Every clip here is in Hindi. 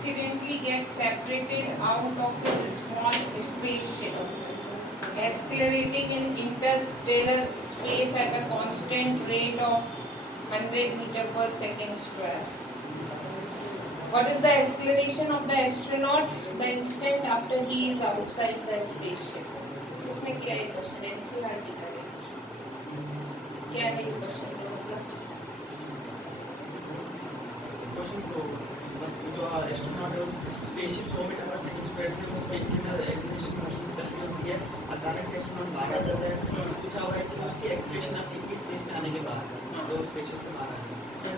accidentally gets separated out of his small spaceship, accelerating in interstellar space at a constant rate of 100 meter per second square. What is the acceleration of the astronaut the instant after he is outside the spaceship? इसमें क्या है क्वेश्चन? एनसीईआरटी का है। क्या है ये क्वेश्चन? क्वेश्चन जो एस्ट्रोनॉट है स्पेसशिप 100 मीटर पर सेकंड स्क्वायर से वो स्पेस के अंदर एक्सीलरेशन मोशन में चल रही होती है, अचानक से एस्ट्रोनॉट बाहर आ जाता है। पूछा हुआ है कि उसकी एक्सीलरेशन अब कितनी स्पेस में आने के बाद तो स्पेसशिप से बाहर आ गया।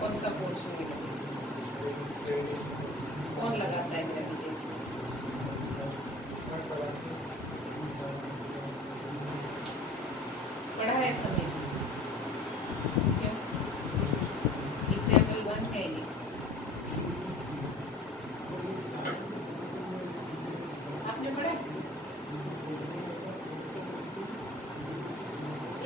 कौन सा फोर्स कौन लगाता है ग्रेविटेशन? पढ़ा है सभी? क्यों? एग्जाम्पल 1 है ये। आपने पढ़ा?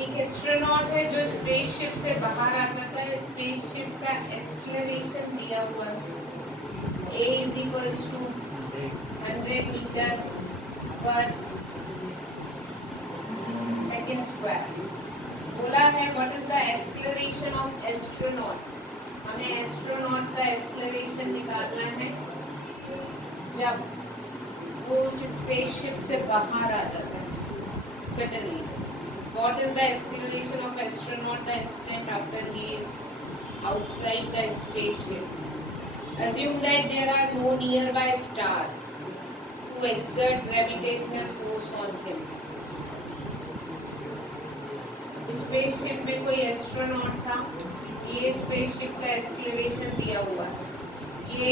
एक एस्ट्रोनॉट है जो स्पेसशिप से बाहर आ जाता है। स्पेसशिप का एक्सेलरेशन दिया हुआ है a is equals to 100 meter per second square। बोला है what is the acceleration of astronaut। हमें एस्ट्रोनॉट का एक्सेलरेशन निकालना है जब वो उस स्पेसशिप से बाहर आ जाता है suddenly. What is the acceleration of astronaut the instant after he is outside the spaceship? Assume that there are no nearby star to exert gravitational force on him. Spaceship में कोई एस्ट्रोनॉट था, ये स्पेसशिप का एक्सेलरेशन दिया हुआ है, ये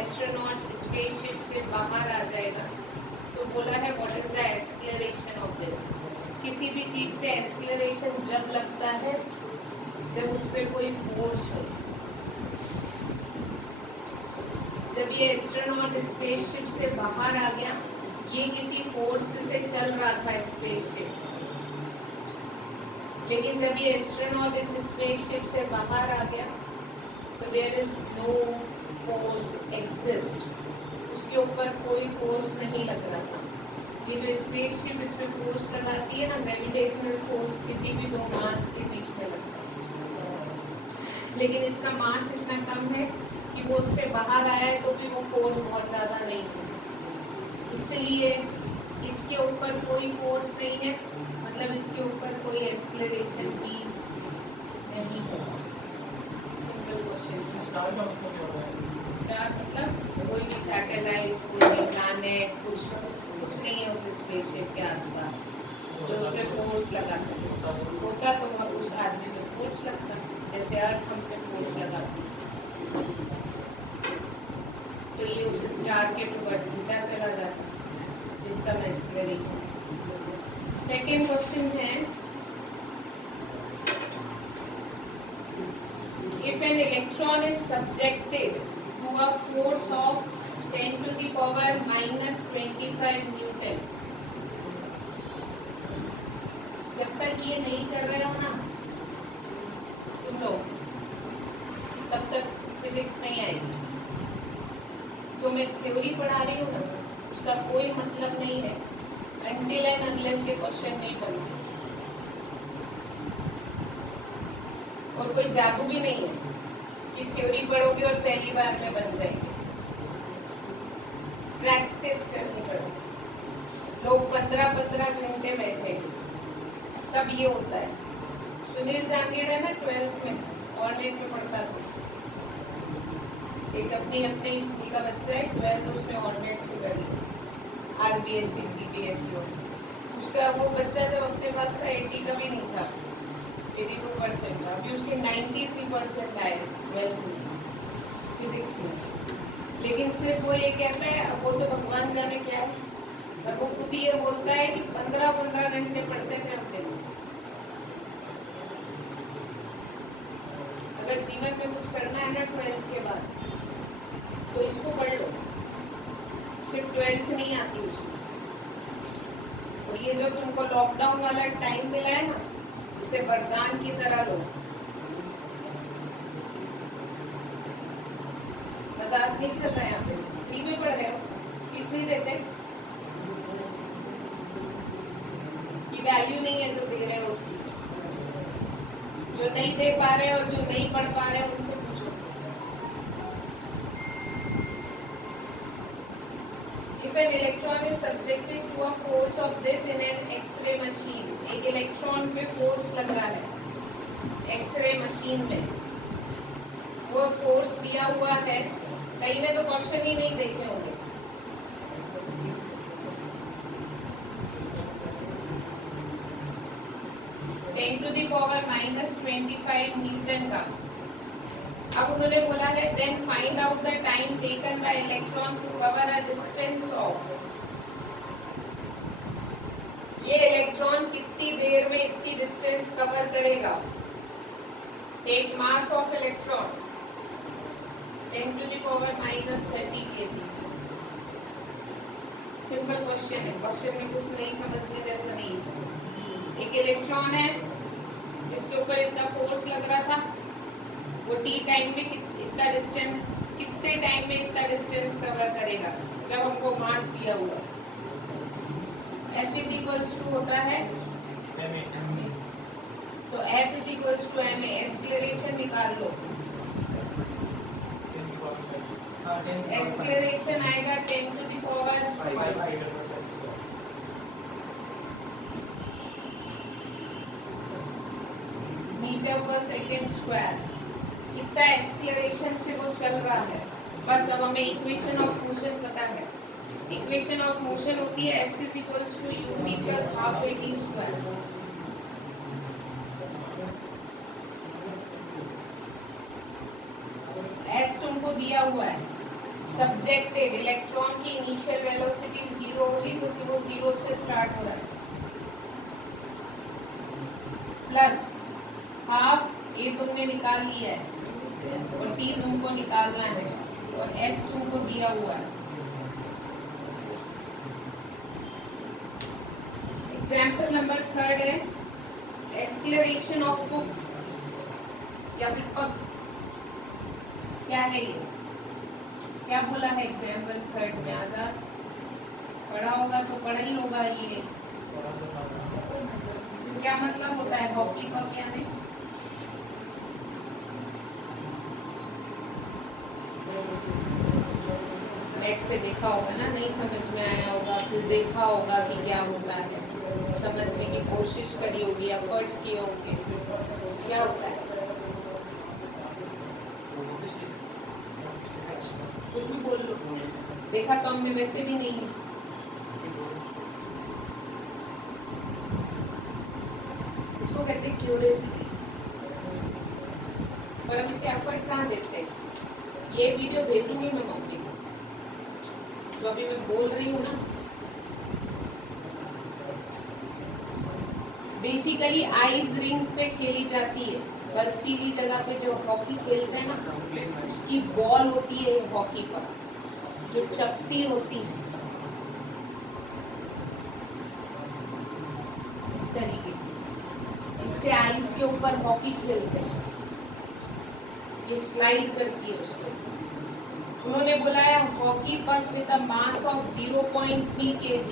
एस्ट्रोनॉट स्पेसशिप से बाहर आ जाएगा। तो बोला है what is the acceleration of this. किसी भी चीज पे एक्सेलरेशन जब लगता है जब उस पर कोई फोर्स हो। जब ये एस्ट्रोनॉट स्पेसशिप से बाहर आ गया, ये किसी फोर्स से चल रहा था स्पेसशिप, लेकिन जब ये एस्ट्रोनॉट इस स्पेसशिप से बाहर आ गया तो there is no force exist, उसके ऊपर कोई फोर्स नहीं लग रहा था। ये जो स्पेसशिप इसमें फोर्स लगाती है ना, ग्रेविटेशनल फोर्स किसी भी दो मास के बीच में लगता है, लेकिन इसका मास इतना कम है कि वो उससे बाहर आया है तो भी वो फोर्स बहुत ज़्यादा नहीं है, इसलिए इसके ऊपर कोई फोर्स नहीं है, मतलब इसके ऊपर कोई एक्सेलरेशन भी नहीं होगा। Simple question. स्टार मतलब कोई भी सैटेलाइट, कोई भी प्लैनेट, कुछ नहीं है उस स्पेसशिप के आसपास जो उस पर फोर्स लगा सके। होता तो उस आदमी पे फोर्स लगता, जैसे अर्थ हम पे फोर्स लगाती, तो ये उस स्टार के टुवर्ड्स खींचा चला जाता with some acceleration. Second question है, if an electron is subjected to a force of 10 to the power minus 25 Newton, जब तक ये नहीं कर रहे हो ना तुम लोग, तब तक फिजिक्स नहीं आएगी। जो मैं थ्योरी पढ़ा रही हूँ ना, उसका कोई मतलब नहीं है until and unless ये क्वेश्चन नहीं बनते। और कोई जादू भी नहीं है कि थ्योरी पढ़ोगे और पहली बार में बन जाएंगे, प्रैक्टिस करनी पड़ेगी। लोग 15-15 घंटे बैठे तब ये होता है। सुनील जांगीड़ है ना 12th में ऑर्डिनेट में पढ़ता था, एक अपने स्कूल का बच्चा है 12th, उसने ऑर्डिनेट से करी RBSc CBSE। उसका वो बच्चा जब अपने पास था 80 का भी नहीं था, 82% था, अभी उसके 93% आए 12th में फिजिक्स में। लेकिन सिर्फ वो ये कहता है, अब वो तो भगवान जाने क्या है, और वो खुद ही ये बोलता है कि 15-15 घंटे पढ़ते थे अपने में। अगर जीवन में कुछ करना है ना 12th के बाद, तो इसको पढ़ लो, सिर्फ 12th नहीं आती उसमें। और ये जो तुमको लॉकडाउन वाला टाइम मिला है ना, इसे वरदान की तरह लो। आजाद नहीं चल रहा है यहाँ पे, फ्री में पढ़ रहे हो, फीस नहीं देते, की वैल्यू नहीं है जो दे रहे हो उसकी, जो नहीं दे पा रहे और जो नहीं पढ़ पा रहे उनसे पूछो। If an electron is subjected to a force of this in an X-ray machine, एक इलेक्ट्रॉन पे फोर्स लग रहा है एक्सरे मशीन में, वो फोर्स दिया हुआ है, कहीं ने तो क्वेश्चन ही नहीं देखे होंगे। Ten to the power -25 newton का। अब उन्होंने बोला है then find out the time taken by electron to cover a distance of, ये इलेक्ट्रॉन कितनी देर में इतनी डिस्टेंस कवर करेगा। Take mass of electron 10 to the power -30 kg। Simple question है, क्वेश्चन में कुछ नहीं समझने जैसा नहीं है। एक इलेक्ट्रॉन है जिसके ऊपर इतना फोर्स लग रहा था, वो टी टाइम में इतना डिस्टेंस, कितने टाइम में इतना डिस्टेंस कवर करेगा जब हमको मास दिया हुआ है। F इज इक्वल्स टू होता है, तो F is equals to ma, acceleration निकाल लो। एक्सलेरेशन आएगा 10 to the power 5 metre per second square. इतना एक्सलेरेशन से वो चल रहा है। बस अब हमें इक्वेशन ऑफ मोशन पता है। इक्वेशन ऑफ मोशन होती है x is equals to u plus half a t square. s तुमको दिया हुआ है, सब्जेक्टेड, इलेक्ट्रॉन की इनिशियल वेलोसिटी 0 होगी क्योंकि वो 0 से स्टार्ट हो रहा है, प्लस हाफ a तुमने निकाल लिया है और t तुमको निकालना है और s तुमको दिया हुआ है। एग्जाम्पल नंबर 3 है एक्सलेरेशन ऑफ बुक या फिर पग। क्या है ये, क्या बोला है एग्जाम्पल 3 में? आजाद पढ़ा होगा तो पढ़ा ही होगा। ये क्या मतलब होता है हॉकी पग? क्या है? नेट पे देखा होगा ना, नहीं समझ में आया होगा, फिर देखा होगा कि क्या होता है, समझने की कोशिश करी होगी, एफर्ट्स किए होंगे। क्या होता है? अच्छा, कुछ भी बोल लो। देखा तो हमने वैसे भी नहीं है। इसको कहते हैं क्यूरियोसिटी। पर हम इतने एफर्ट कहाँ देते हैं? ये वीडियो भेजूंगी मैं मम्मी को, जो अभी मैं बोल रही हूँ ना। बेसिकली आइस रिंग पे खेली जाती है, बर्फीली जगह पे जो हॉकी खेलते हैं ना, उसकी बॉल होती है हॉकी पर, जो चपटी होती है इस तरीके की। इससे आइस के ऊपर हॉकी खेलते हैं, ये स्लाइड करती है उसको। उन्होंने बोला है हॉकी पक with a mass of 0.3 kg।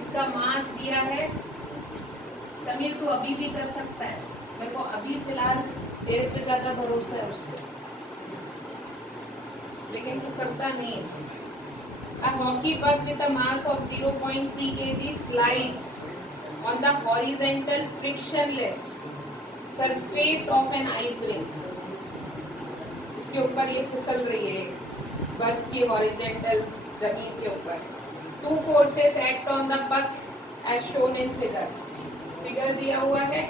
इसका मास दिया है। समीर तो अभी भी कर सकता है, मेरे को अभी फिलहाल डेढ़ पे ज्यादा भरोसा है उससे, लेकिन तू करता नहीं है। A hockey puck with a mass of 0.3 kg slides on the horizontal frictionless surface of an ice rink। इसके ऊपर ये फिसल रही है बर्फ की हॉरिजेंटल जमीन के ऊपर। Two forces act on the puck as shown in figure. Figure दिया हुआ है,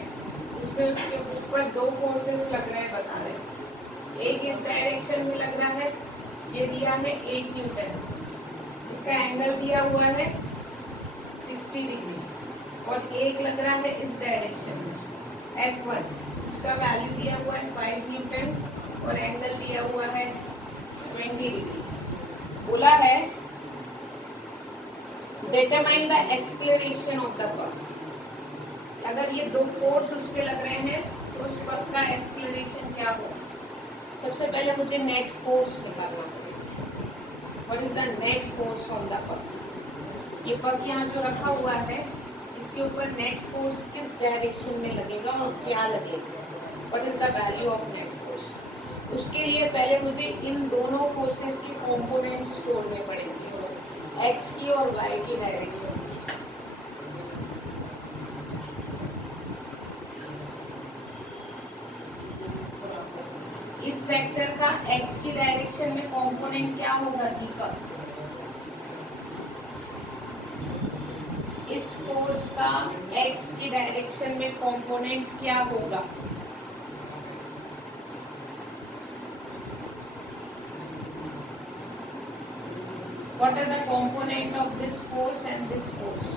उसमें उसके ऊपर दो फोर्सेस लग रहे हैं, बता रहे। एक इस डायरेक्शन में लग रहा है, ये दिया है 8 न्यूटन। इसका एंगल दिया हुआ है 60 डिग्री, और एक लग रहा है इस डायरेक्शन में F1, जिसका वैल्यू दिया हुआ है 5 न्यूटन और एंगल दिया हुआ है 20 डिग्री। बोला है determine the acceleration of the पक। अगर ये दो फोर्स उस पे लग रहे हैं तो उस पक का एक्सेलरेशन क्या होगा? सबसे पहले मुझे नेट फोर्स निकालना पड़ेगा. What is the net force on the पग? ये पग यहाँ जो रखा हुआ है इसके ऊपर नेट फोर्स किस डायरेक्शन में लगेगा और क्या लगेगा? What is the value of net force? उसके लिए पहले मुझे इन दोनों फोर्सेस के कंपोनेंट्स जोड़ने पड़ेंगे, एक्स की और वाई की डायरेक्शन में. इस वेक्टर का एक्स की डायरेक्शन में कंपोनेंट क्या होगा? दीपक. इस फोर्स का एक्स की डायरेक्शन में कंपोनेंट क्या होगा? What are the component of this force and this force?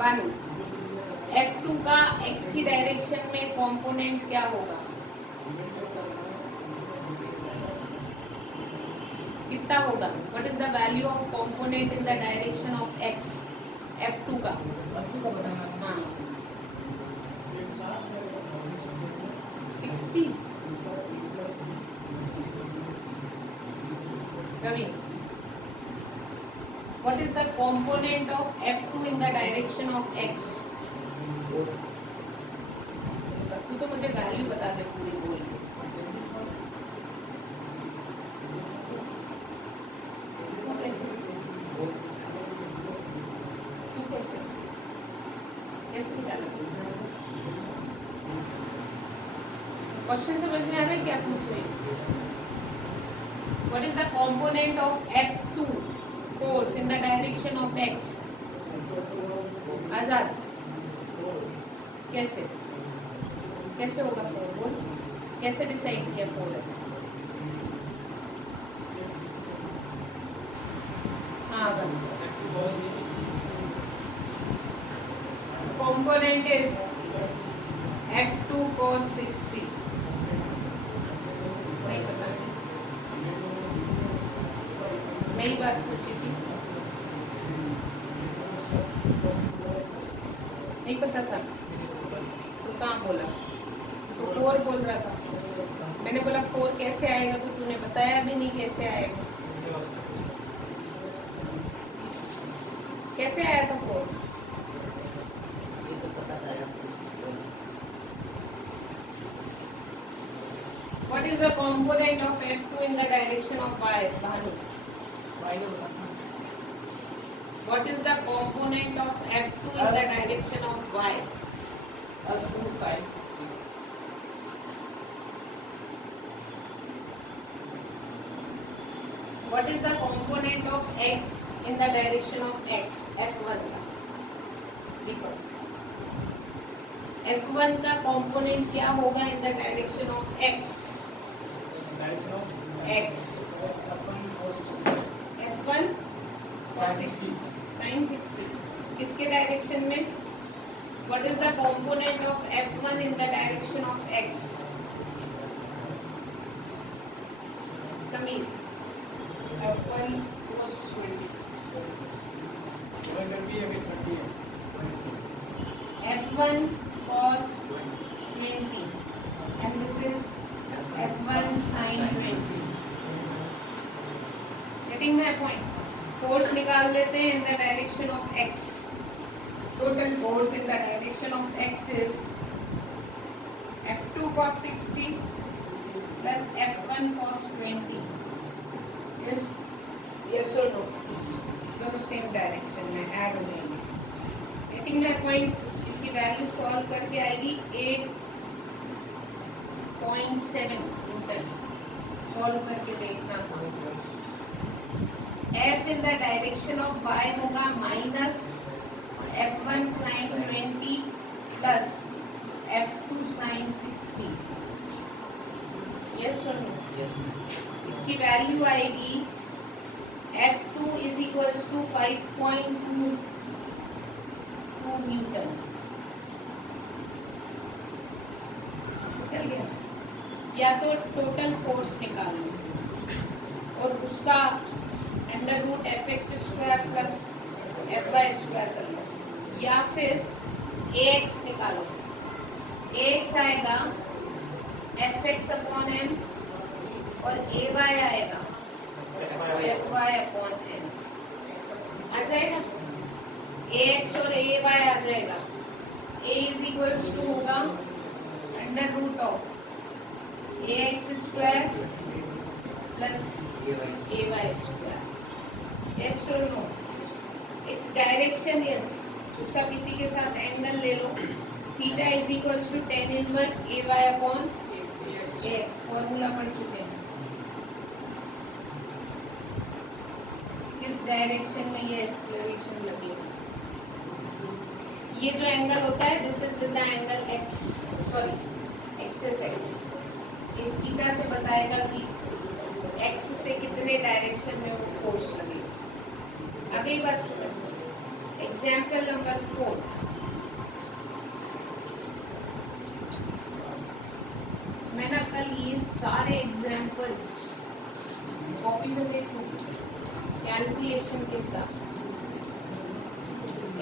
Banu, F2 का x की डायरेक्शन में कंपोनेंट क्या होगा? कितना होगा? What is the value of component in the direction of x? F2 का. हाँ. 60. Ravi, what is the component of F2 in the direction of x? तू तो मुझे वैल्यू बता दे पूरी बोल के. तू कैसे निकाला? क्वेश्चन समझ में आ रहा है क्या पूछ रहे हैं? What is the component of F2 force in the direction of x? आजाद, कैसे होगा 4? बोल, कैसे डिसाइड किया 4 है? हाँ component is F2 cos 60. नहीं पता, नई बात पूछी थी, नहीं पता था तो कहाँ बोला? तो 4 बोल रहा था. मैंने बोला 4 कैसे आएगा तो तूने बताया भी नहीं कैसे आएगा. कैसे आया था 4? What is the component of F2 in the direction of y? Bhanu. What is the component of F2 in the direction of y? F2 sin 60. What is the component of x in the direction of x? F1 का. देखो, F1 का component क्या होगा in the direction of x? Direction of x. F1 cos 60. F1 cos Sin 60. 60. Sin 60. किसके डायरेक्शन में? What is the component of F1 in the direction of x? Sameer. F1 cos 20. When 20 है 30 है. F1 cos 20 and this is F1 sin 20. Getting my point? Force निकाल लेते हैं in the direction of x. Total force in the direction of x is F2 cos 60 plus F1 cos 20. Yes or no? दोनों सेम डायरेक्शन में ऐड हो जाएंगे. Getting my point? इसकी वैल्यू सॉल्व करके आएगी 8.7 न्यूटन. सॉल्व करके देखना था. F in the direction of y होगा minus F1 sin 20 plus F2 sin 60. Yes or no? Yes. इसकी वैल्यू आएगी F2 is equals to 5.22 Newton. निकल गया. या तो टोटल फोर्स निकाल लो और उसका under root fx square plus fy square कर लो, या फिर ax निकालो. ax आएगा एफ एक्स अपॉन एन और ए वाई आएगा एफ वाई अपॉन एन आ जाएगा, ए एक्स और ए वाई आ जाएगा। ए इज इक्वल्स टू होगा under root of A X square plus A Y square. Yes और नो? It's direction yes. उसका किसी के साथ एंगल ले लो, theta is equals to tan inverse A Y upon A X, formula पढ़ चुके हैं। किस डायरेक्शन में ये एक्सलेरेशन लगी है? ये जो एंगल होता है this is with the angle x, sorry axis x. ये थीटा से बताएगा कि एक्स से कितने डायरेक्शन में वो फोर्स लगेगा। आगे बात समझ लो। एग्जाम्पल नंबर 4, मैं ना कल ये सारे एग्जाम्पल्स कॉपी में देखूँ कैलकुलेशन के साथ।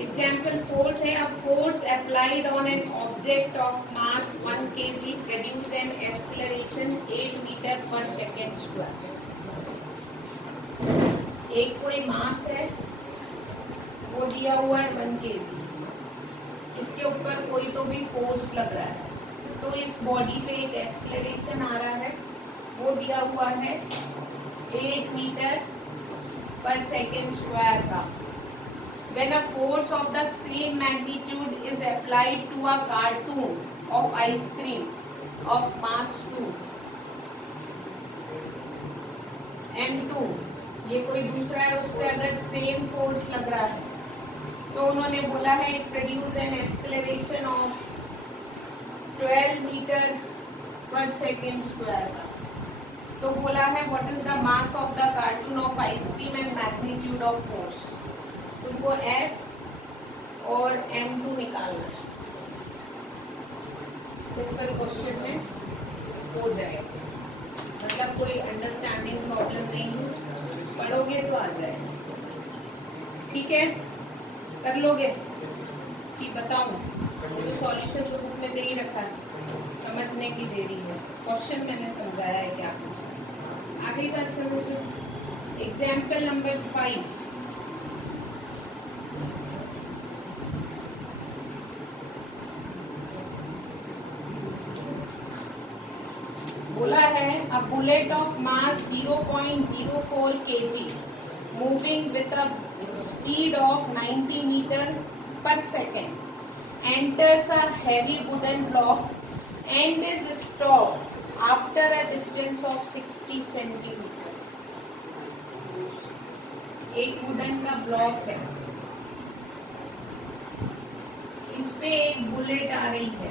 एग्जाम्पल 4 है, a force applied on an object of mass 1 kg produce an acceleration 8 metre per second square. एक कोई मास है, वो दिया हुआ है 1 kg, इसके ऊपर कोई तो भी फोर्स लग रहा है, तो इस बॉडी पे एक एक्सेलरेशन आ रहा है, वो दिया हुआ है 8 मीटर पर सेकेंड स्क्वायर का। When a force of the same magnitude is applied to a cartoon of ice cream of mass 2 m2, ये कोई दूसरा है, उस पर अगर सेम फोर्स लग रहा है तो उन्होंने बोला है it produce an acceleration of 12 metre per second square का। तो बोला है what is the mass of the carton of ice cream and magnitude of force. तुमको F और M2 निकालना है। सिंपल क्वेश्चन में हो जाएगा, मतलब कोई अंडरस्टैंडिंग प्रॉब्लम नहीं है, पढ़ोगे तो आ जाएगा। ठीक है, कर लोगे कि बताऊं? मुझे सॉल्यूशन तो बुक में दे ही रखा है, समझने की देरी है। क्वेश्चन मैंने समझाया है क्या पूछा है। आखिरी बात समझो। एग्जाम्पल नंबर 5, बोला है a bullet of mass 0.04 kg moving with a speed of 90 metre per second enters a heavy wooden block and is stopped after a distance of 60 centimeter। एक वुडन का ब्लॉक है, इस पे एक बुलेट आ रही है,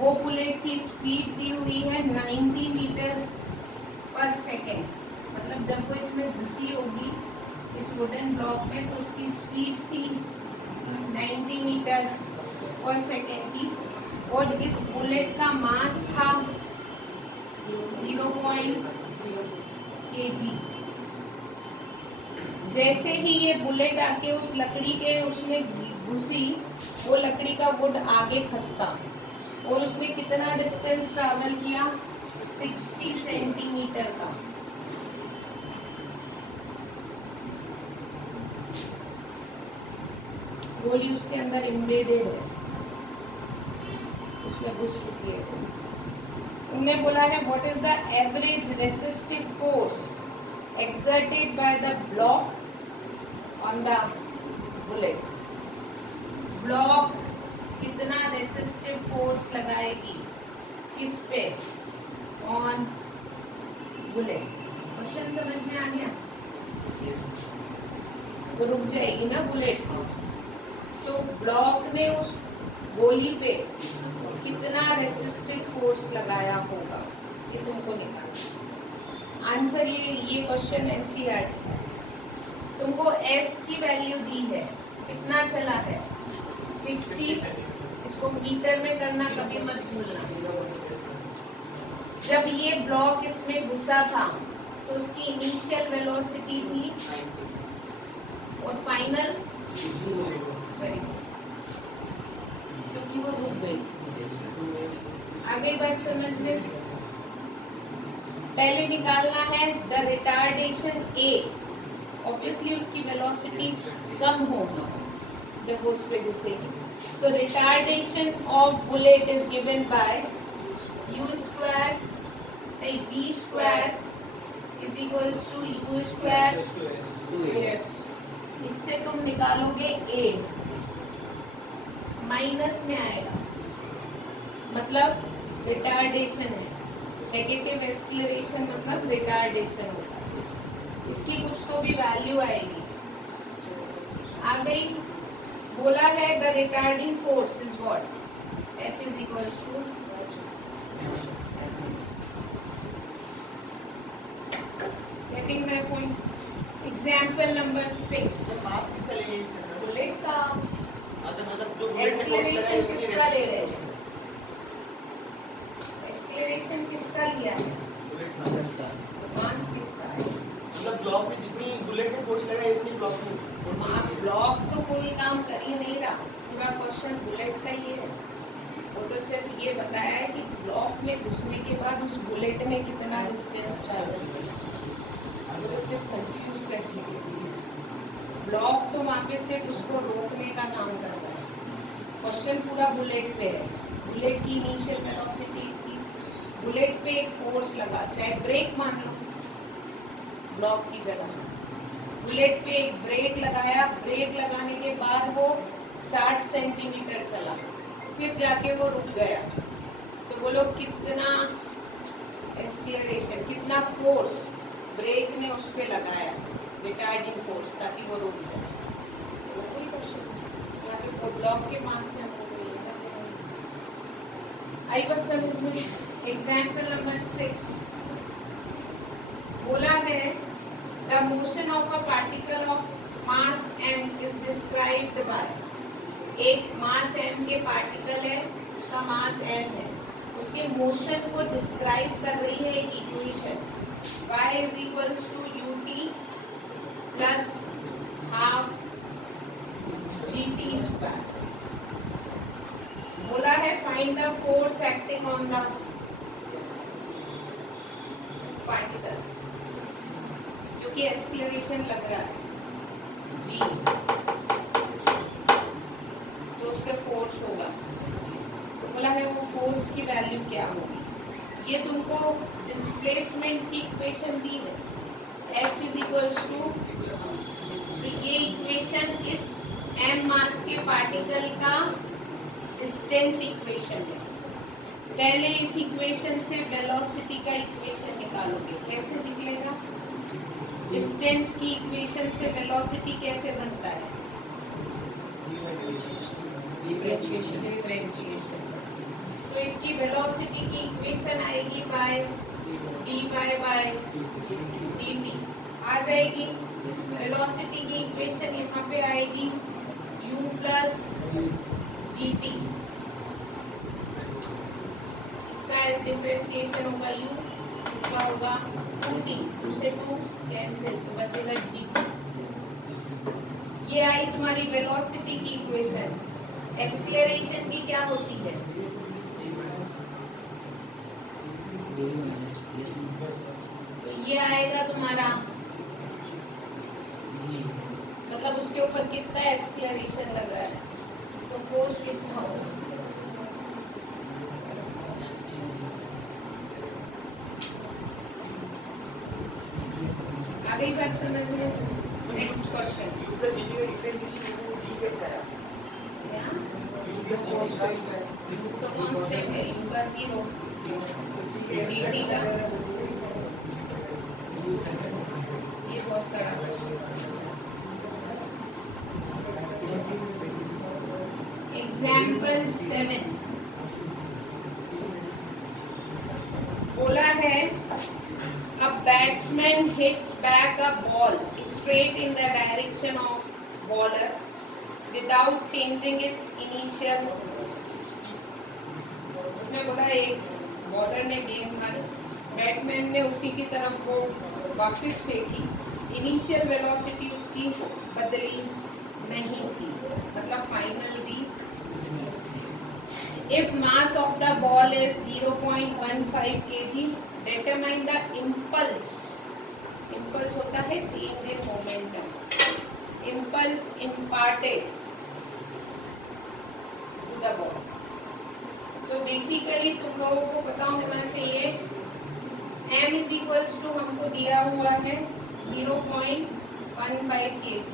वो बुलेट की स्पीड दी हुई है 90 मीटर पर सेकेंड। मतलब जब वो इसमें घुसी होगी इस वुडन ब्लॉक में, तो उसकी स्पीड थी 90 मीटर पर सेकेंड की, और इस बुलेट का मास था 0.0 kg। जैसे ही ये बुलेट आके उस लकड़ी के उसमें घुसी, वो लकड़ी का वुड आगे खसका और उसने कितना डिस्टेंस ट्रैवल किया? 60 सेंटीमीटर का। गोली उसके अंदर एम्बेडेड है, उसमें घुस चुकी है। उन्होंने बोला है what is the average resistive force exerted by the block on the bullet। Block कितना रेसिस्टिव फोर्स लगाएगी किस पे? On bullet. क्वेश्चन समझ में आ गया? तो रुक जाएगी ना बुलेट, तो ब्लॉक ने उस गोली पे कितना रेसिस्टिव फोर्स लगाया होगा, ये तुमको निकालना। आंसर ये क्वेश्चन एनसीईआरटी है। तुमको एस की वैल्यू दी है, कितना चला है? 60। इसको मीटर में करना कभी मत भूलना। जब ये ब्लॉक इसमें घुसा था तो उसकी इनिशियल वेलोसिटी थी और फाइनल, वेरी गुड, क्योंकि वो रुक गई। आगे बात समझ में? पहले निकालना है द रिटार्डेशन ए। ऑब्वियसली उसकी वेलोसिटी कम होगी जब वो उस पे घुसेगी। तो retardation of bullet is given by u square नहीं v square is equals to u square 2s. इससे तुम निकालोगे a माइनस में आएगा, मतलब रिटार्डेशन है। नेगेटिव एक्सीलरेशन मतलब रिटार्डेशन होता है, इसकी कुछ तो भी वैल्यू आएगी। आ गई। बोला है the retarding force is what F is equals to getting my point. Example number 6 mass किसका लेंगे इसका? बुलेट का मतलब जो बुलेट से फोर्स लगा है एक्सीलरेशन उसकी किसका ले रहे रेजिस्टेंस। हैं? एक्सीलरेशन किसका लिया है? बुलेट का। मास किसका है? मतलब ब्लॉक में जितनी बुलेट ने फोर्स लगाई उतनी ब्लॉक में आप ब्लॉक तो कोई काम कर ही नहीं रहा, पूरा क्वेश्चन बुलेट का ही है। वो तो सिर्फ ये बताया है कि ब्लॉक में घुसने के बाद उस बुलेट में कितना डिस्टेंस ट्रैवल किया, वो तो सिर्फ कंफ्यूज करने के लिए। ब्लॉक तो वहाँ पे सिर्फ उसको रोकने का काम करता है। क्वेश्चन पूरा बुलेट पे है। बुलेट की इनिशियल वेलोसिटी थी, बुलेट पे एक फोर्स लगा, चाहे ब्रेक मान लो ब्लॉक की जगह, बुलेट पे एक ब्रेक लगाया, ब्रेक लगाने के बाद वो 60 सेंटीमीटर चला, फिर जाके वो रुक गया। तो बोलो कितना एक्सीलरेशन, कितना फोर्स ब्रेक ने उस पे लगाया, रिटार्डिंग फोर्स, ताकि वो रुक जाए। वो कोई क्वेश्चन यहाँ पे वो ब्लॉक के मास से आई बात समझ में? एग्जाम्पल नंबर 6 बोला है the motion of a particle of mass m is described by, एक मास m के पार्टिकल है, उसका मास m है, उसके मोशन को डिस्क्राइब कर रही है एक equation y is equals to ut plus half gt square। बोला है find the force acting on the particle, क्योंकि एक्सीलरेशन लग रहा है g, तो उस पर फोर्स होगा। तो बोला है वो फोर्स की वैल्यू क्या होगी। ये तुमको डिस्प्लेसमेंट की इक्वेशन दी है, s इज इक्वल्स टू, ये इक्वेशन इस m मास के पार्टिकल का डिस्टेंस इक्वेशन है। पहले इस इक्वेशन से वेलोसिटी का इक्वेशन निकालोगे, कैसे निकलेगा? डिस्टेंस की इक्वेशन से वेलोसिटी कैसे बनता है? डिफरेंशिएशन। तो इसकी वेलोसिटी की इक्वेशन आएगी बाय dy बाय dt आ जाएगी। वेलोसिटी की इक्वेशन यहाँ पे आएगी u प्लस gt, इसका डिफरेंशिएशन होगा u, इसका होगा 2t, 2 से 2 कैंसिल, तो बचेगा g। ये आई तुम्हारी वेलोसिटी की इक्वेशन। एक्सीलरेशन की क्या होती है? तो ये आएगा तुम्हारा, मतलब उसके ऊपर कितना एक्सीलरेशन लग रहा है, तो फोर्स कितना होगा। आगे बात समझ लो। Next question, u plus gt का डिफरेंशिएशन g कैसे आया? u plus gt तो कांस्टेंट है, u का 0, gt का, ये बहुत सारा क्वेश्चन। एग्जाम्पल 7 बोला है a batsman hits back a ball straight in the direction of bowler without changing its initial speed। उसने बोला एक बॉलर ने गेंद मारी, बैट्समैन ने उसी की तरफ वो वापस फेंकी, इनिशियल वेलोसिटी उसकी बदली नहीं थी, मतलब फाइनल भी If mass of the ball is 0.15 kg, determine the impulse. Impulse होता है change in momentum. Impulse imparted to the ball. तो बेसिकली तुम लोगों को पता होना चाहिए m इज इक्वल्स टू हमको दिया हुआ है 0.15 kg.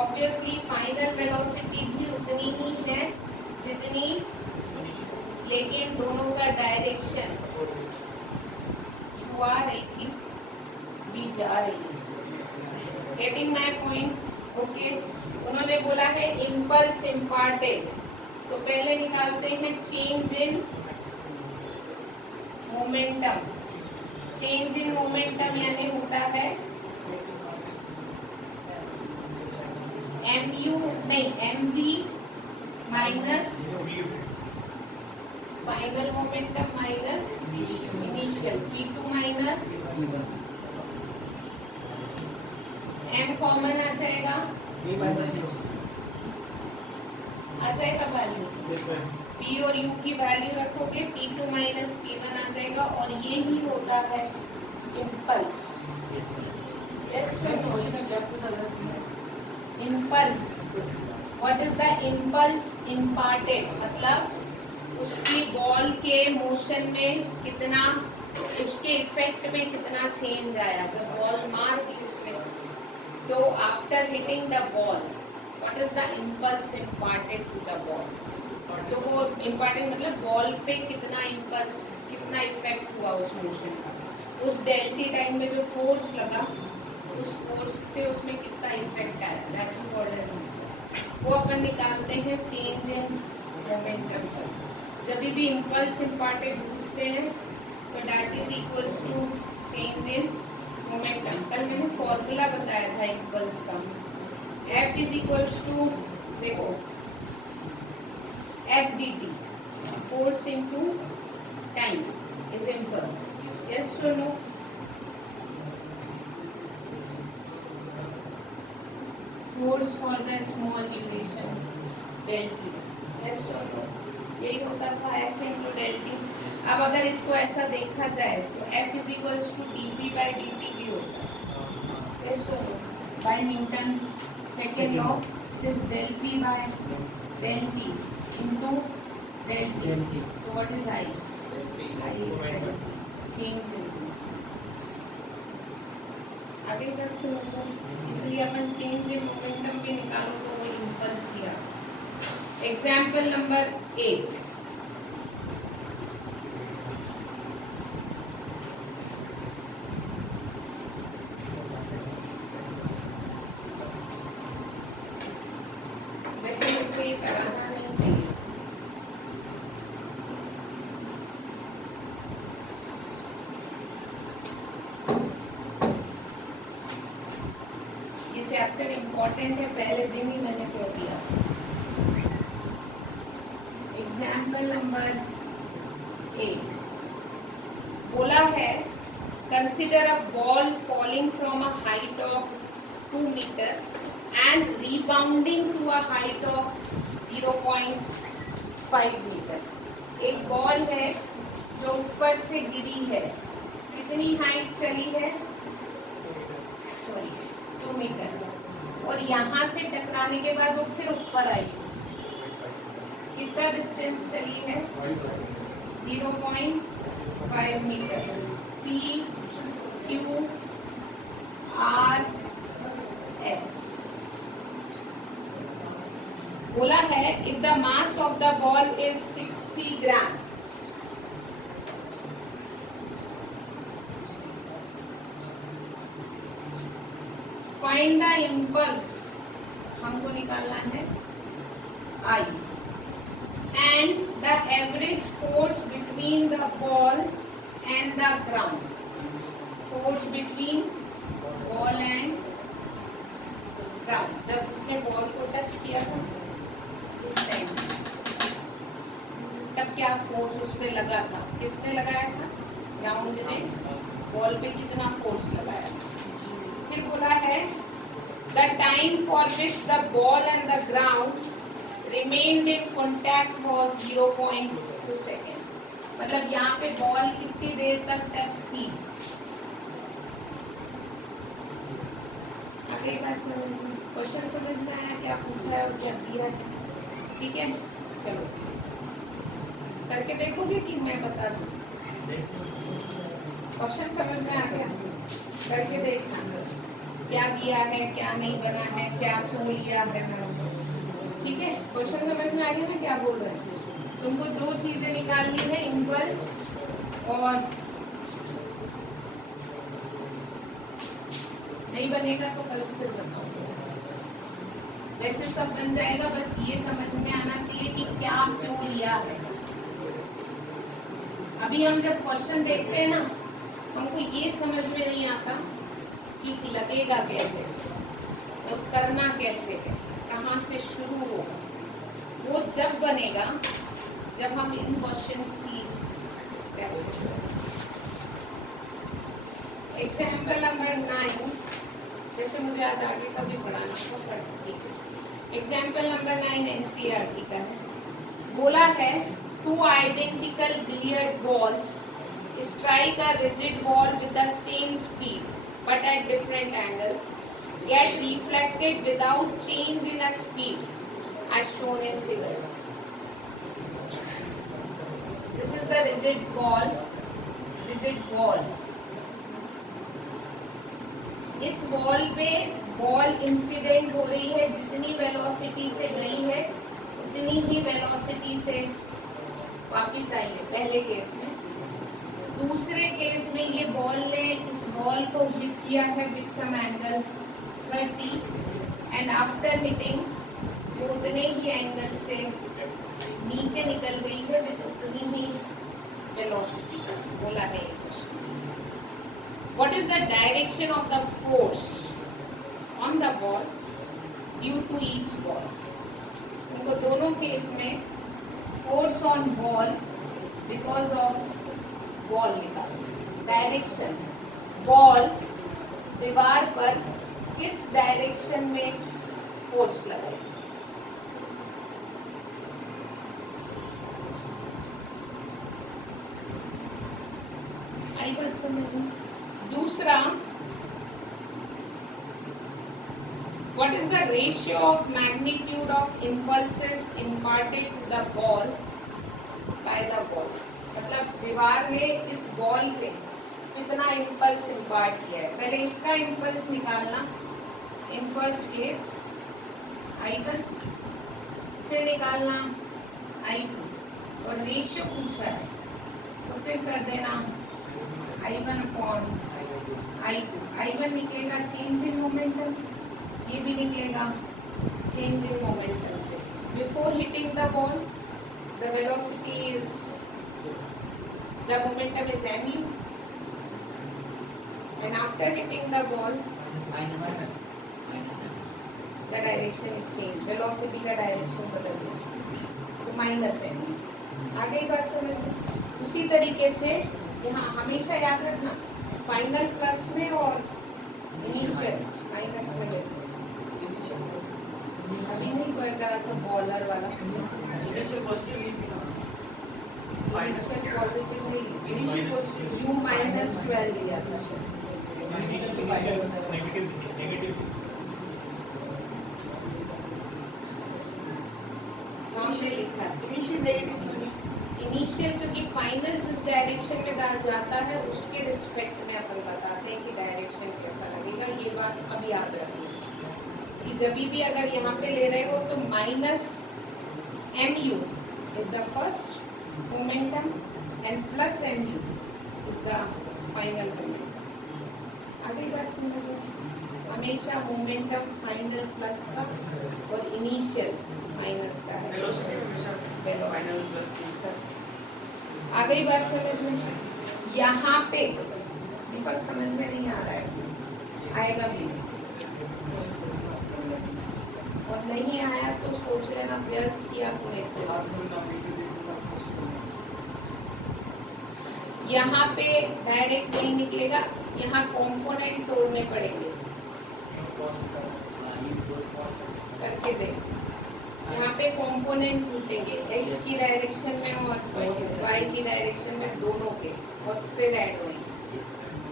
ऑब्वियसली फाइनल वेलोसिटी भी उतनी ही है जितनी, लेकिन दोनों का डायरेक्शन यू आ रही थी, बी जा रही है. Getting my point? ओके. उन्होंने बोला है इम्पल्स इम्पार्टेड, तो पहले निकालते हैं change in momentum. Change in momentum यानी होता है mv minus final momentum minus initial v2 minus m common आ जाएगा, आ जाएगा वैल्यू p और u की वैल्यू रखोगे p2 माइनस p1 आ जाएगा, और ये ही होता है impulse. Yes impulse. What is the impulse imparted? मतलब उसकी बॉल के मोशन में कितना, उसके इफेक्ट में कितना चेंज आया जब बॉल मार दी उसने. तो after hitting the ball what is the impulse imparted to the ball. तो वो इम्पार्टेंट मतलब बॉल पे कितना इम्पल्स, कितना इफेक्ट हुआ उस मोशन का, उस डेल्टी टाइम में जो फोर्स लगा उस फोर्स से उसमें कितना इफेक्ट आया, that is what is impulse. वो अपन निकालते हैं चेंज इन मोमेंटम से. जब भी इम्पल्स इम्पार्टेड पूछते हैं तो that is equals to change in momentum. कल मैंने फॉर्मूला बताया था इम्पल्स का. F इज इक्वल्स टू, देखो F dt, force into time is impulse. Yes or no? Force for the small duration del t. Yes or no? यही होता था F into del t. अब अगर इसको ऐसा देखा जाए तो F is equals to dp by dt भी होता है. Yes or no? By Newton second law, this del p by del t into del t. So what is I? I is change in. आगे बात समझो. इसलिए अपन चेंज इन मोमेंटम भी निकालो तो वो इम्पल्स ही आता. Example number 8. वैसे मुझको ये कराना नहीं चाहिए. ये चैप्टर इम्पोर्टेंट है, पहले दिन ही मैंने कह दिया. एग्जाम्पल नंबर 8 बोला है consider a ball falling from a height of 2 metre and rebounding to a height of 0.5 metre. एक बॉल है जो ऊपर से गिरी है, कितनी हाइट चली है, सॉरी 2 मीटर, और यहाँ से टकराने के बाद वो फिर ऊपर आई. कितना डिस्टेंस चली है, 0.5 metre. P Q R S बोला है if the mass of the ball is 60 gram, find the impulse, हमको निकालना है I, and the average force between the ball and the ground. Force between ball and ground. जब उसने बॉल को टच किया था इस टाइम, तब क्या फोर्स उस पे लगा था, किसने लगाया था, ग्राउंड ने बॉल पे कितना फोर्स लगाया. फिर बोला है the time for which the ball and the ground remained in contact was 0.2 second. मतलब यहाँ पे बॉल कितनी देर तक टच थी? आगे बात समझ में, क्वेश्चन समझ में आया, क्या पूछा है और क्या दिया है? ठीक है, चलो करके देखोगे कि मैं बता दूं? क्वेश्चन समझ में आ गया? करके देखना क्या दिया है, क्या नहीं बना है, क्या क्यों लिया है मैंने। ठीक है, क्वेश्चन समझ में आ गया ना क्या बोल रहे हैं? तुमको दो चीजें निकालनी है, इम्पल्स और नहीं बनेगा तो कल फिर बताओ। वैसे सब बन जाएगा, बस ये समझ में आना चाहिए कि क्या क्यों लिया है। अभी हम जब क्वेश्चन देखते हैं ना, हमको ये समझ में नहीं आता कि लगेगा कैसे और करना कैसे है, कहाँ से शुरू होगा। वो जब बनेगा जब हम इन क्वेश्चंस की प्रैक्टिस करें। एग्जाम्पल नंबर 9, जैसे मुझे आज आगे का भी पढ़ाना था, ठीक है। एग्जाम्पल नंबर 9 एनसीईआरटी का है। बोला है 2 identical billiard balls strike a rigid ball with the same speed but at different angles, get reflected without change in a speed as shown in figure. This is the rigid ball. इस बॉल पे बॉल इंसिडेंट हो रही है, जितनी वेलोसिटी से गई है उतनी ही वेलोसिटी से वापस आई है पहले केस में। दूसरे केस में ये बॉल ने इस बॉल को हिट किया है with some angle 30 and after hitting वो उतने ही एंगल से नीचे निकल गई है विद उतनी ही वेलोसिटी। बोला है ये question, what is the direction of the force on the ball due to each ball. उनको दोनों केस में force on ball because of ball लिखा, डायरेक्शन बॉल दीवार पर किस डायरेक्शन में फोर्स लगाए। आई बात समझ में? दूसरा, what is the ratio of magnitude of impulses imparted to the ball by the ball। मतलब दीवार ने इस बॉल पे कितना इम्पल्स इम्पार्ट किया है। पहले इसका इम्पल्स निकालना इन फर्स्ट केस I1, फिर निकालना I2 और रेशियो पूछा है तो फिर कर देना I1 अपॉन I2। I1 निकलेगा चेंज इन मोमेंटम, ये भी निकलेगा चेंज इन मोमेंटम से। Before hitting the ball the velocity is, the momentum is mu and after hitting the ball the direction is changed, velocity का डायरेक्शन बदल गया तो माइनस है। आगे बात समझ में? उसी तरीके से यहाँ हमेशा याद रखना, फाइनल प्लस में और इनिशियल माइनस में लेते। अभी नहीं कोई करा था बॉलर वाला, इनिशियल पॉजिटिव नहीं थी ना, इनिशियल पॉजिटिव नहीं, इनिशियल पॉजिटिव u माइनस 12 लिया था नेगेटिव लिखा है इनिशियल नेगेटिव क्यों नहीं? इनिशियल, क्योंकि फाइनल जिस डायरेक्शन में जाता है उसके रिस्पेक्ट में अपन बताते हैं कि डायरेक्शन कैसा लगेगा। ये बात अब याद रखिए कि जब भी अगर यहाँ पे ले रहे हो तो minus mu is the first momentum and plus mu is the final momentum. आगे बात समझो, हमेशा मोमेंटम फाइनल प्लस का और इनिशियल माइनस का है। वेलोसिटी हमेशा फाइनल प्लस की बस आ गई बात समझ में? यहाँ पे दीपक समझ में नहीं आ रहा है, आएगा भी और नहीं आया तो सोच लेना व्यर्थ किया तूने। यहाँ पे डायरेक्ट नहीं निकलेगा, यहाँ कंपोनेंट तोड़ने पड़ेंगे, करके देख। यहाँ पे कंपोनेंट टूटेंगे x की डायरेक्शन में और y की डायरेक्शन में, दोनों के, और फिर ऐड होंगे।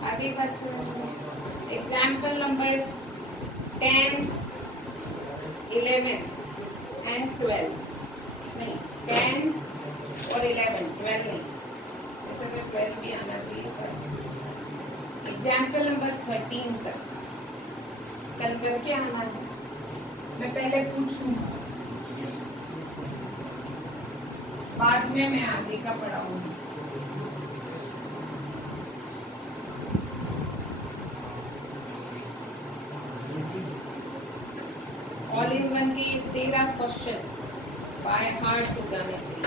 आगे बात समझ में। एग्जाम्पल नंबर 10, 11 and 12 नहीं, 10 और 11, 12 नहीं, ऐसा तो 12 भी आना चाहिए पर एग्जाम्पल नंबर 13 तक कल करके आना है। मैं पहले पूछूं, बाद में मैं आगे का पढ़ाऊंगी। ऑल इन वन की 13 क्वेश्चन बाय हार्ट हो जाने चाहिए।